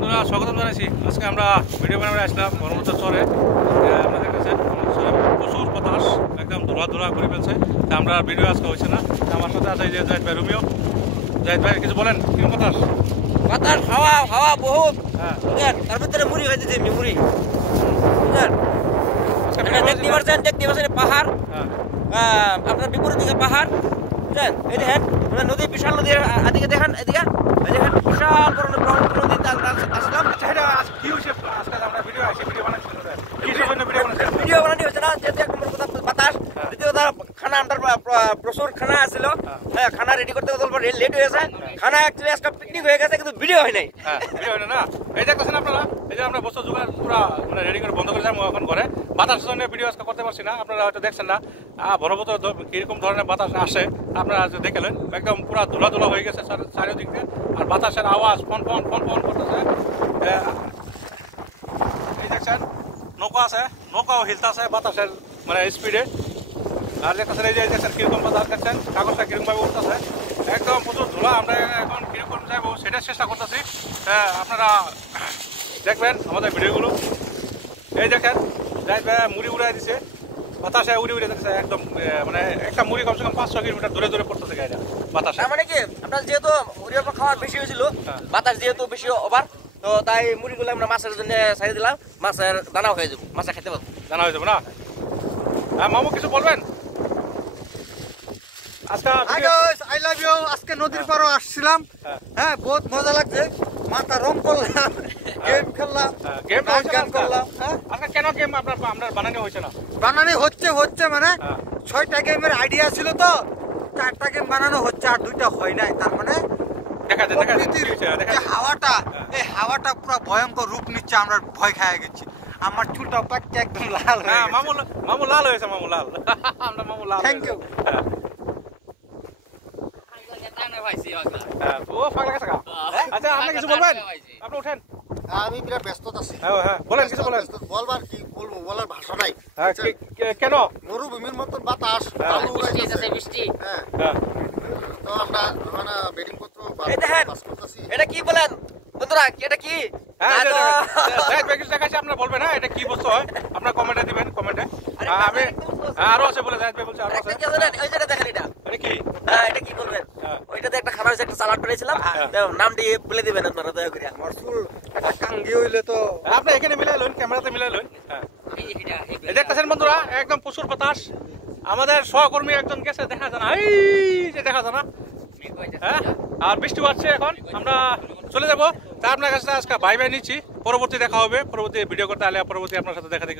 বন্ধুরা স্বাগতম জানাচ্ছি। আজকে আমরা ভিডিও বানাতে আসলাম বনমোচা চরে। আপনারা দেখতেছেন প্রচুর বাতাস, একদম ধোলা ধোলা করে ফেলছে। তা আমরা ভিডিও আজকে হচ্ছে না। আমার সাথে আছে যে জাহিদ ভাই রুমিও। জাহিদ ভাই কিছু বলেন, কিরকম বাতাস? বাতাস হাওয়া হাওয়া বহুত। হ্যাঁ, তার ভিতরে মুড়ি হয়ে যেতে মুড়ি দেখতে পাচ্ছেন পাহাড়। আপনার বিপরীত দিকে পাহাড়, বুঝলেন? এই দেখেন নদী, বিশাল নদী। এদিকে দেখেন, এদিকে দেখেন বিশাল বড় ব্রহ্মপুত্র নদীতে আসলাম। কি হয়েছে আজকে আমরা ভিডিও আসি, ভিডিও বানাচ্ছি ভিডিও বানানি হচ্ছে না, যেহেতু এক নম্বর কথা বাতাস, দ্বিতীয় কথা খানা আমরা প্রচুর খানা আসছিল। হ্যাঁ, খানা রেডি করতে লেট হয়েছে। খানা অ্যাকচুয়ালি আজকে পিকনিক হয়ে গেছে, কিন্তু ভিডিও হয় নাই। ভিডিও হয় না। এই দেখতেছেন আপনারা, এই যে আমরা বস্তু জোগাড় পুরো মানে রেডি করে বন্ধ করে যাবো এখন ঘরে। বাতাসের জন্য ভিডিও আজকে করতে পারছি না। আপনারা হয়তো দেখছেন না বনপত্র কিরকম ধরনের বাতাস আসে, আপনারা দেখলেন একদম পুরো ধুলা ধুলা হয়ে গেছে চারিদিক দিয়ে। আর বাতাসের আওয়াজ ফোন ফোন ফোন ফোন করতেছে। এই দেখছেন নৌকা আছে, নৌকাও হিলতেছে বাতাসের মানে স্পিডে। আর দেখতেছেন এই যে দেখছেন কিরকম বাতাস, দেখছেন কাগজটা কিরকম ভাবে উঠতেছে, একদম প্রচুর ধুলা। আমরা এখন কিরকম যাবো সেটা চেষ্টা করতেছি। আপনারা দেখবেন আমাদের ভিডিওগুলো। এই দেখেন যাই মুড়ি উড়াই দিছে, বাতাসে উড়ে উড়ে যাচ্ছে একদম। মানে একটা মুড়ি কমসে কম 5-6 কিলোমিটার দূরে দূরে পড়তেছে গাড়িটা বাতাসে। মানে কি আপনার যেহেতু মুড়ি খাওয়ার বেশি হয়েছিল, বাতাস যেহেতু বেশি ওভার, তো তাই মুড়িগুলো আমরা মাছের জন্য সাইড দিলাম। মাছের দানাও হয়ে যাবো, মাছে খেতে পারবো, দানা হয়ে যাবো না। হ্যাঁ মামু কিছু বলবেন? I love you. আজকে নদীর পাড়ও আসছিলাম। হ্যাঁ, বহুত মজা লাগছে। মাথা রং করলাম, গেম খেললাম, গান করলাম। আজকে কেন গেম আপনার বানানো হয়েছে না? বানানো হচ্ছে মানে 6টা গেমের আইডিয়া ছিল, তো 4টা গেম বানানো হচ্ছে, আর 2টা হয় নাই। তার মানে হাওয়াটা, এই হাওয়াটা পুরো ভয়ঙ্কর রূপ নিচ্ছে। আমরা ভয় খেয়ে গেছি। আমার চুলটা পাকতে একদম লাল হয়ে গেছে। মামু লাল হয়েছে, মামু লাল। আমরা মামু লাল। Thank you. আচ্ছা আপনি কিছু বলবেন? আপনি উঠেন। আমি বিরাট ব্যস্ত আছি। হ্যাঁ বলেন, কিছু বলেন। বলবার কি বলবো, বলার ভাষা নাই। কেন? মরুভূমির মতন বাতাস, বৃষ্টি। হ্যাঁ, তো আমরা মানে বেডিং পত্র পাস করতেছি। এটা কি বলেন বন্ধুরা, এটা কি? আপনারা বলবেন হ্যাঁ এটা কি বস্তু হয়, আপনারা কমেন্টে দিবেন, কমেন্টে। আমি আরো আছে বলে জাহিদ ভাই বলছে আরো আছে। ওই যেটা দেখেন, এটা কি? হ্যাঁ, এটা কি বলবেন? ওইটাতে একটা খাবার হয়েছে, একটা সালাড করেছিলাম। নাম দিয়ে বলে দিবেন আপনারা দয়া করে। আমার চুল কাঙ্গি হইলে তো আপনি এখানে মিলাই লইন, ক্যামেরাতে মিলাই লইন। এই দেখতেছেন বন্ধুরা একদম প্রচুর বাতাস। আমাদের সহকর্মী একজন গেছে, দেখা যায় না, এই যে দেখা যায় না। হ্যাঁ, আর বৃষ্টি হচ্ছে এখন। আমরা চলে যাবো। তা আপনার কাছে আজকে বাই বাই নিচ্ছি। পরবর্তী দেখা হবে, পরবর্তী ভিডিও করতে আলে পরবর্তী আপনার সাথে দেখা দেখি।